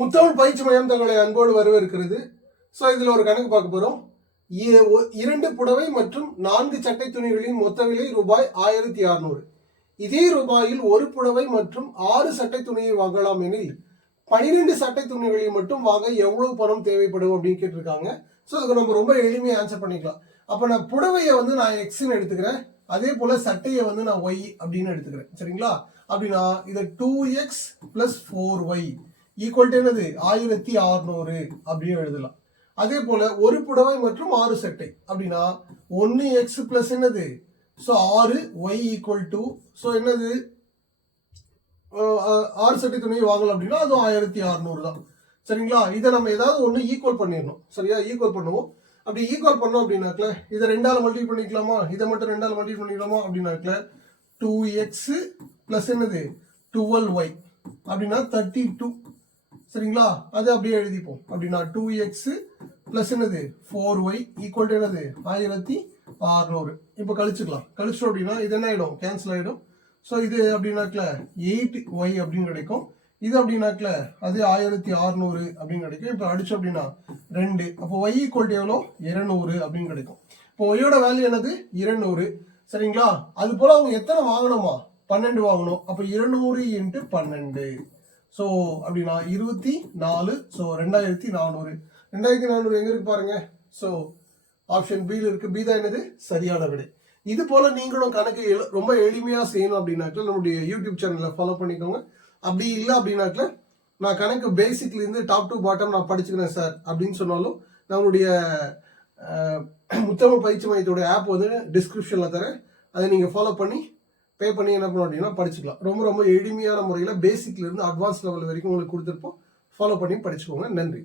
முத்தமிழ் பயிற்சி மையம் தங்களை அன்போடு வரவேற்கிறது. ஸோ இதில் ஒரு கணக்கு பார்க்க போகிறோம் இரண்டு புடவை மற்றும் நான்கு சட்டை துணிகளின் மொத்த விலை ரூபாய் ஆயிரத்தி அறுநூறு. இதே ரூபாயில் ஒரு புடவை மற்றும் ஆறு சட்டை துணியை வாங்கலாம் எனில் பனிரெண்டு சட்டை துணிகளை மட்டும் வாங்க எவ்வளவு பணம் தேவைப்படும் அப்படின்னு கேட்டிருக்காங்க. ஸோ அதுக்கு நம்ம ரொம்ப எளிமையாக ஆன்சர் பண்ணிக்கலாம். அப்போ நான் புடவையை வந்து நான் எக்ஸ்ன்னு எடுத்துக்கிறேன். அதே போல் சட்டையை வந்து நான் ஒய் அப்படின்னு எடுத்துக்கிறேன். சரிங்களா? அப்படின்னா இதை two x plus four y equal to என்னது? ஆயிரத்தி அறுநூறு அப்படின்னு எழுதலாம். அதே போல ஒரு புடவை மற்றும் ஆறு சட்டை. அப்படின்னா ஒன்று எக்ஸ் பிளஸ் என்னது? ஸோ ஆறு ஒய் ஈக்குவல் டு ஸோ என்னது? ஆறு சட்டை துணியை வாங்கலாம் அப்படின்னா அதுவும் ஆயிரத்தி அறுநூறு தான். சரிங்களா? இதை நம்ம ஏதாவது ஒன்று ஈக்குவல் பண்ணிடணும். சரியா? ஈக்குவல் பண்ணுவோம். அப்படி ஈக்குவல் பண்ணோம் அப்படின்னாக்கல இதை ரெண்டால் மல்டிபிள் பண்ணிக்கலாமா? இதை மட்டும் ரெண்டால் மல்டிபிள் பண்ணிக்கலாமா அப்படின்னாக்கல டூ எக்ஸ் ப்ளஸ் என்னது? டுவெல் ஒய் அப்படின்னா தேர்ட்டி டூ சரிங்களா? அது அப்படியே எழுதிப்போம். அப்படின்னா டூ எக்ஸ் ப்ளஸ் என்னது? ஃபோர் ஒய் ஈக்குவல் டு என்னது? ஆயிரத்தி அறுநூறு. இப்போ கழிச்சுக்கலாம். கழிச்சோம் அப்படின்னா இது என்ன ஆகிடும் கேன்சல் ஆகிடும் ஸோ இது அப்படின்னாக்கல எயிட் ஒய் அப்படின்னு கிடைக்கும். இது அப்படின்னாக்கல அது ஆயிரத்தி அறுநூறு அப்படின்னு கிடைக்கும். இப்போ அடிச்சோம் அப்படின்னா ரெண்டு. அப்போ ஒய் ஈக்குவல் எவ்வளோ? இருநூறு அப்படின்னு கிடைக்கும். இப்போ ஒய்யோட வேல்யூ என்னது? இருநூறு. சரிங்களா? அது போல் அவங்க எத்தனை வாங்கணுமா? பன்னெண்டு வாங்கணும். அப்போ இருநூறு இன்ட்டு பன்னெண்டு. ஸோ அப்படின்னா இருபத்தி நாலு ஸோ ரெண்டாயிரத்தி நானூறு. ரெண்டாயிரத்தி நானூறு எங்கே இருக்கு பாருங்க? ஸோ ஆப்ஷன் பியில் இருக்குது பி தான் என்னது? சரியான விடை. இது போல் நீங்களும் கணக்கு எழு ரொம்ப எளிமையாக செய்யணும் அப்படின்னாக்கல நம்முடைய யூடியூப் சேனலை ஃபாலோ பண்ணிக்கோங்க. அப்படி இல்லை அப்படின்னாக்கல நான் கணக்கு பேசிக்லேருந்து டாப் டு பாட்டம் நான் படிச்சுக்கிறேன் சார் அப்படின்னு சொன்னாலும் நம்மளுடைய முத்தமிழ் பயிற்சி மையத்தோட ஆப் வந்து டிஸ்கிரிப்ஷனில் தரேன். அதை நீங்கள் ஃபாலோ பண்ணி பே பண்ணி என்ன பண்ணணும் அப்படின்னா படிச்சுக்கலாம். ரொம்ப ரொம்ப எளிமையான முறையில் பேசிக்லேருந்து அட்வான்ஸ் லெவல் வரைக்கும் உங்களுக்கு கொடுத்துருப்போம். ஃபாலோ பண்ணி படிச்சுக்கோங்க. நன்றி.